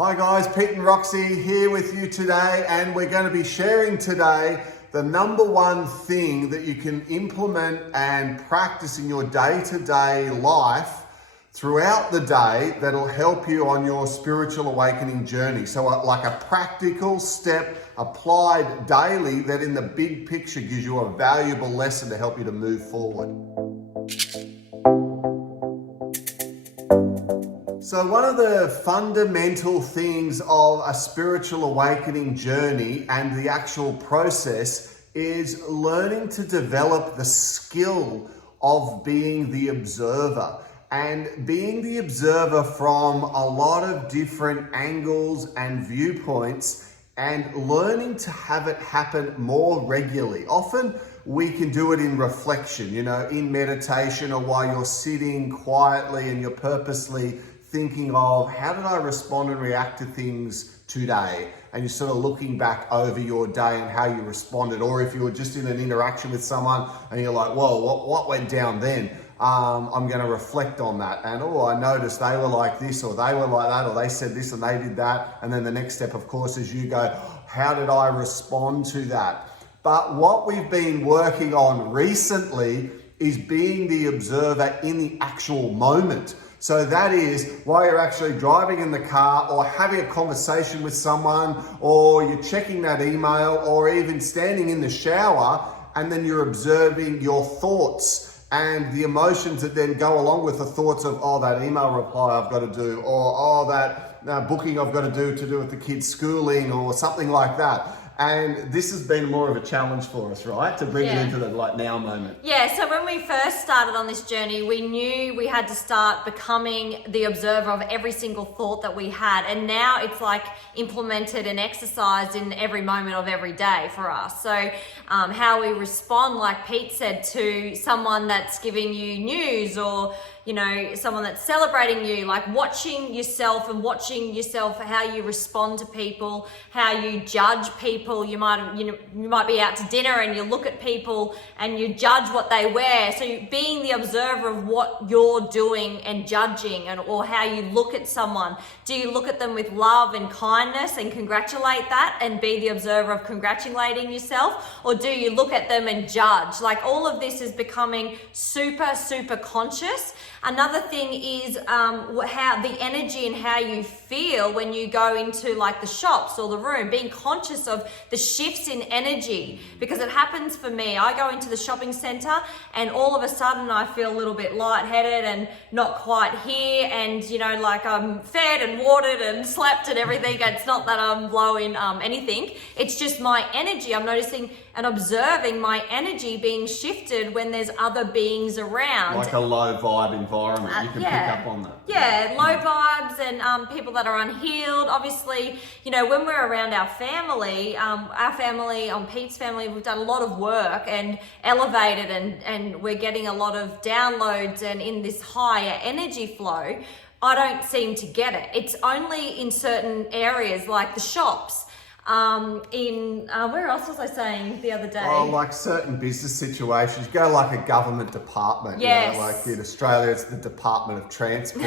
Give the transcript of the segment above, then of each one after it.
Hi guys, Pete and Roxy here with you today, and we're going to be sharing today the number one thing that you can implement and practice in your day-to-day life throughout the day that'll help you on your spiritual awakening journey. So like a practical step applied daily that in the big picture gives you a valuable lesson to help you to move forward. So one of the fundamental things of a spiritual awakening journey and the actual process is learning to develop the skill of being the observer, and being the observer from a lot of different angles and viewpoints, and learning to have it happen more regularly. Often we can do it in reflection, in meditation, or while you're sitting quietly and you're purposely thinking of how did I respond and react to things today, and you're sort of looking back over your day and how you responded. Or if you were just in an interaction with someone and you're like, whoa, what went down then? I'm going to reflect on that, and I noticed they were like this, or they were like that, or they said this and they did that. And then the next step, of course, is you go, how did I respond to that? But what we've been working on recently is being the observer in the actual moment. So that is while you're actually driving in the car, or having a conversation with someone, or you're checking that email, or even standing in the shower, and then you're observing your thoughts and the emotions that then go along with the thoughts of, that email reply I've got to do, or that booking I've got to do with the kids' schooling, or something like that. And this has been more of a challenge for us, right? To bring it into the now moment. Yeah, so when we first started on this journey, we knew we had to start becoming the observer of every single thought that we had. And now it's like implemented and exercised in every moment of every day for us. So how we respond, like Pete said, to someone that's giving you news, or someone that's celebrating you, like watching yourself how you respond to people, how you judge people. You might be out to dinner and you look at people and you judge what they wear. So being the observer of what you're doing and judging, or how you look at someone. Do you look at them with love and kindness and congratulate that and be the observer of congratulating yourself? Or do you look at them and judge? Like all of this is becoming super, super conscious. Another thing is how the energy and how you feel when you go into like the shops or the room, being conscious of the shifts in energy, because it happens for me. I go into the shopping center and all of a sudden I feel a little bit lightheaded and not quite here, and like I'm fed and watered and slept and everything. It's not that I'm low in anything. It's just my energy. I'm noticing and observing my energy being shifted when there's other beings around. Like a low vibe environment, you can pick up on that. Yeah, low vibes and people that are unhealed. Obviously, when we're around our family, on Pete's family, we've done a lot of work and elevated, and we're getting a lot of downloads and in this higher energy flow. I don't seem to get it. It's only in certain areas like the shops. Where else was I saying the other day? Like certain business situations. Go like a government department. Yes. Like in Australia, it's the Department of Transport,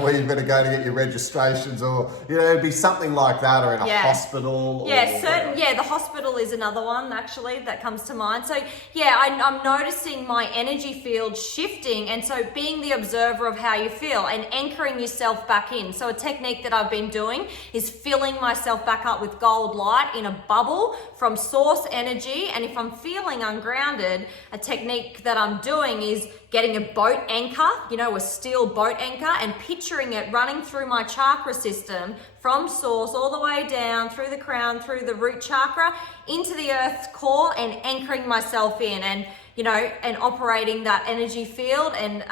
where you've got to go to get your registrations, or it'd be something like that, or in a hospital. The hospital is another one actually that comes to mind. So I'm noticing my energy field shifting, and so being the observer of how you feel and anchoring yourself back in. So a technique that I've been doing is filling myself back up with gold light in a bubble from source energy. And if I'm feeling ungrounded, a technique that I'm doing is getting a boat anchor, a steel boat anchor, and picturing it running through my chakra system from source all the way down through the crown, through the root chakra, into the earth's core, and anchoring myself in, and and operating that energy field, and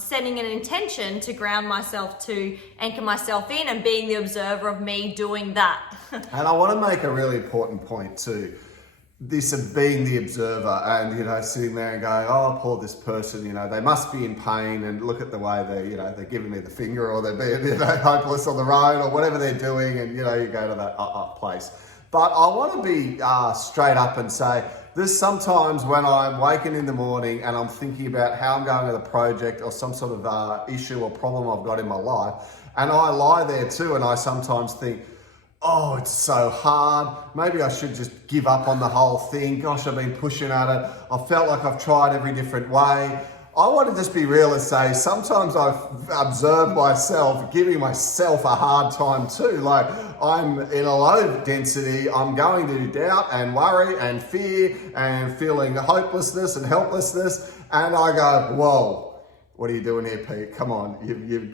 setting an intention to ground myself, to anchor myself in, and being the observer of me doing that. And I want to make a really important point too. This of being the observer, and sitting there and going, oh, poor this person, they must be in pain, and look at the way they're giving me the finger, or they're being hopeless on the road, or whatever they're doing, and you go to that place. But I want to be straight up and say, there's sometimes when I'm waking in the morning and I'm thinking about how I'm going with a project or some sort of issue or problem I've got in my life, and I lie there too, and I sometimes think, oh, it's so hard. Maybe I should just give up on the whole thing. Gosh, I've been pushing at it. I felt like I've tried every different way. I want to just be real and say, sometimes I've observed myself giving myself a hard time too. Like, I'm in a low density, I'm going to doubt and worry and fear and feeling hopelessness and helplessness. And I go, whoa, what are you doing here, Pete? Come on,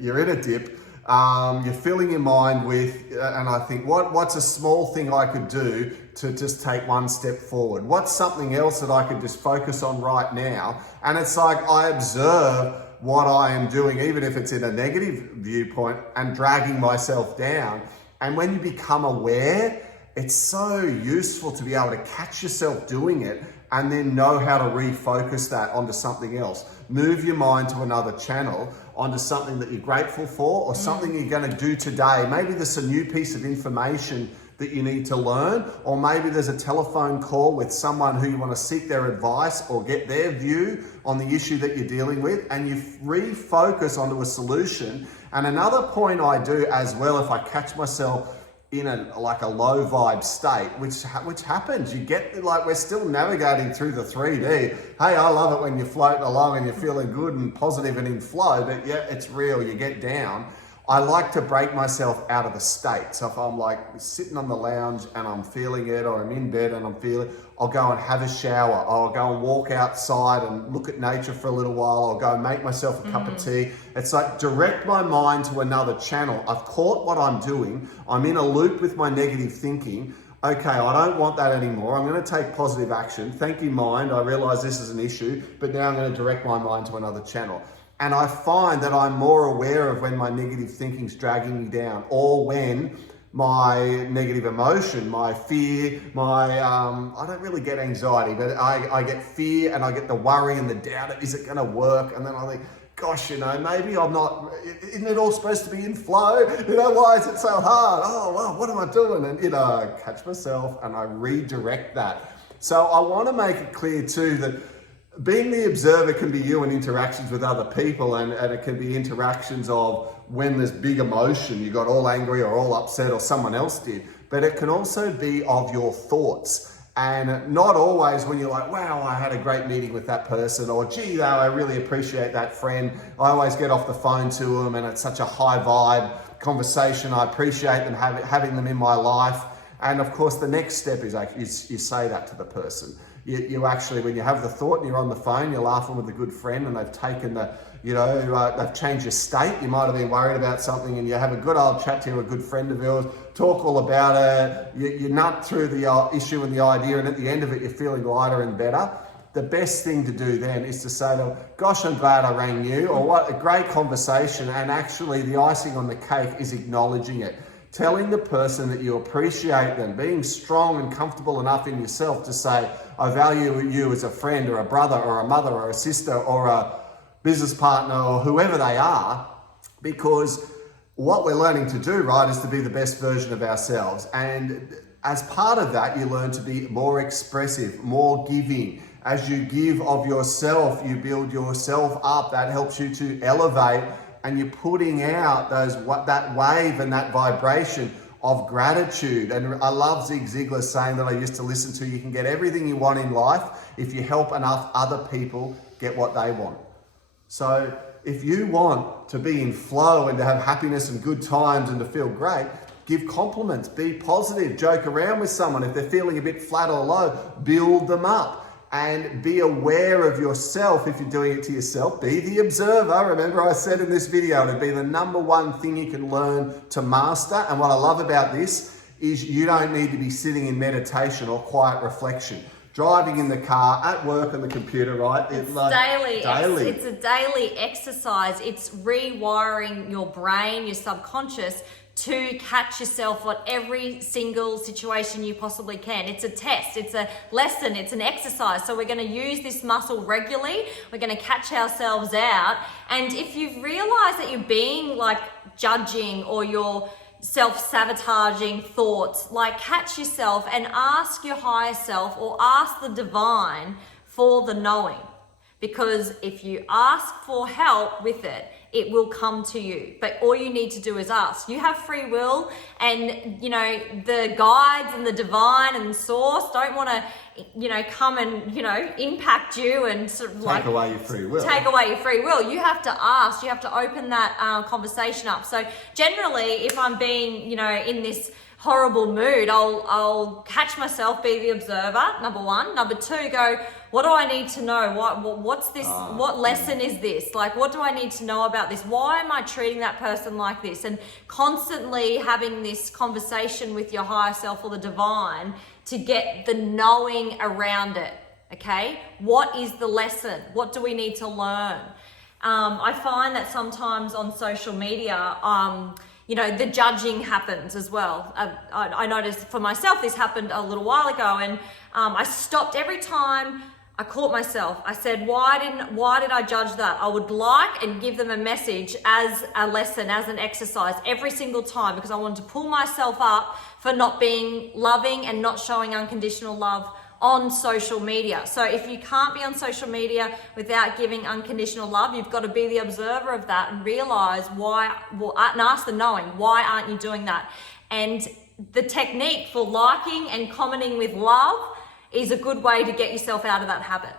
you're in a dip. You're filling your mind with, and I think, what's a small thing I could do to just take one step forward? What's something else that I could just focus on right now? And it's like I observe what I am doing, even if it's in a negative viewpoint, and dragging myself down. And when you become aware, it's so useful to be able to catch yourself doing it and then know how to refocus that onto something else. Move your mind to another channel, onto something that you're grateful for or something you're going to do today. Maybe there's a new piece of information that you need to learn, or maybe there's a telephone call with someone who you want to seek their advice or get their view on the issue that you're dealing with, and you refocus onto a solution. And another point I do as well, if I catch myself in a low vibe state, which happens. You get, like, we're still navigating through the 3D. Hey, I love it when you're floating along and you're feeling good and positive and in flow, but yeah, it's real, you get down. I like to break myself out of the state. So if I'm like sitting on the lounge and I'm feeling it, or I'm in bed and I'm feeling, I'll go and have a shower. I'll go and walk outside and look at nature for a little while. I'll go and make myself a cup of tea. It's like direct my mind to another channel. I've caught what I'm doing. I'm in a loop with my negative thinking. Okay, I don't want that anymore. I'm going to take positive action. Thank you, mind. I realize this is an issue, but now I'm going to direct my mind to another channel. And I find that I'm more aware of when my negative thinking's dragging me down, or when my negative emotion, my fear, I don't really get anxiety, but I get fear and I get the worry and the doubt, is it going to work? And then I think, gosh, maybe I'm not, isn't it all supposed to be in flow? Why is it so hard? Oh, well, what am I doing? And, I catch myself and I redirect that. So I want to make it clear too that being the observer can be you in interactions with other people, and it can be interactions of when there's big emotion, you got all angry or all upset or someone else did, but it can also be of your thoughts. And not always when you're like, wow, I had a great meeting with that person, or gee, though, I really appreciate that friend. I always get off the phone to them and it's such a high vibe conversation. I appreciate them having them in my life. And of course, the next step is like you say that to the person. You actually, when you have the thought and you're on the phone, you're laughing with a good friend and they've taken they've changed your state. You might have been worried about something and you have a good old chat to a good friend of yours, talk all about it, you nut through the issue and the idea, and at the end of it, you're feeling lighter and better. The best thing to do then is to say to them, gosh, I'm glad I rang you, or what a great conversation. And actually the icing on the cake is acknowledging it. Telling the person that you appreciate them, being strong and comfortable enough in yourself to say, I value you as a friend or a brother or a mother or a sister or a business partner or whoever they are, because what we're learning to do, right, is to be the best version of ourselves. And as part of that, you learn to be more expressive, more giving. As you give of yourself, you build yourself up. That helps you to elevate, and you're putting out that wave and that vibration of gratitude. And I love Zig Ziglar's saying that I used to listen to, you can get everything you want in life if you help enough other people get what they want. So if you want to be in flow and to have happiness and good times and to feel great, give compliments, be positive, joke around with someone. If they're feeling a bit flat or low, build them up. And be aware of yourself. If you're doing it to yourself, be the observer. Remember I said in this video, it'd be the number one thing you can learn to master. And what I love about this is you don't need to be sitting in meditation or quiet reflection. Driving in the car, at work on the computer, right? It's daily. It's a daily exercise. It's rewiring your brain, your subconscious, to catch yourself on every single situation you possibly can. It's a test, it's a lesson, it's an exercise. So we're going to use this muscle regularly. We're going to catch ourselves out. And if you've realized that you're being like judging, or you're self-sabotaging thoughts, like catch yourself and ask your higher self or ask the divine for the knowing. Because if you ask for help with it, it will come to you. But all you need to do is ask. You have free will, and the guides and the divine and source don't want to come and impact you and sort of take away your free will. Take away your free will. You have to ask. You have to open that conversation up. So generally, if I'm being in this horrible mood, I'll catch myself, be the observer, number one. Number two, go, what do I need to know? What's this? What lesson is this? Like, what do I need to know about this? Why am I treating that person like this? And constantly having this conversation with your higher self or the divine to get the knowing around it. Okay? What is the lesson? What do we need to learn? I find that sometimes on social media, the judging happens as well. I noticed for myself, this happened a little while ago, and I stopped every time I caught myself. I said, why did I judge that? I would like and give them a message as a lesson, as an exercise every single time, because I wanted to pull myself up for not being loving and not showing unconditional love on social media. So if you can't be on social media without giving unconditional love, you've got to be the observer of that and realize why, and ask the knowing, why aren't you doing that? And the technique for liking and commenting with love is a good way to get yourself out of that habit.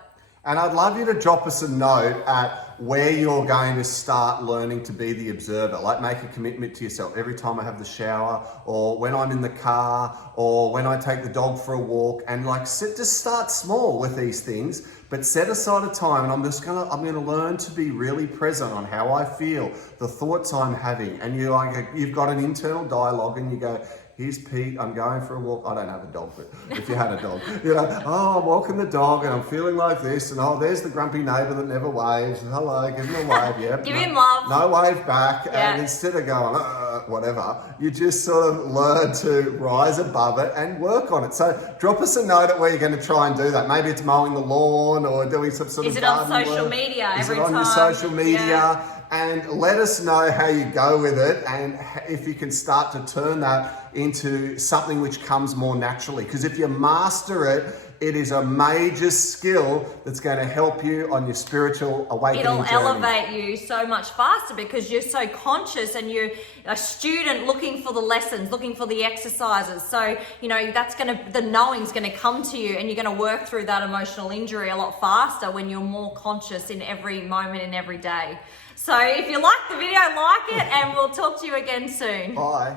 And I'd love you to drop us a note at where you're going to start learning to be the observer. Like, make a commitment to yourself every time I have the shower, or when I'm in the car, or when I take the dog for a walk, and just start small with these things, but set aside a time, and I'm gonna learn to be really present on how I feel, the thoughts I'm having. And you've got an internal dialogue, and you go, here's Pete, I'm going for a walk. I don't have a dog, but if you had a dog, I'm walking the dog and I'm feeling like this, and there's the grumpy neighbour that never waves. Hello, give him a wave, yep. Give him love. No wave back, yeah. And instead of going, whatever, you just sort of learn to rise above it and work on it. So drop us a note at where you're going to try and do that. Maybe it's mowing the lawn or doing some sort of garden work. Is it on social media every time? Is it on your social media? Yeah. And let us know how you go with it, and if you can start to turn that into something which comes more naturally. Because if you master it, it is a major skill that's going to help you on your spiritual awakening journey. It'll elevate you so much faster because you're so conscious, and you're a student looking for the lessons, looking for the exercises. So, the knowing's going to come to you, and you're going to work through that emotional injury a lot faster when you're more conscious in every moment in every day. So if you like the video, like it, and we'll talk to you again soon. Bye.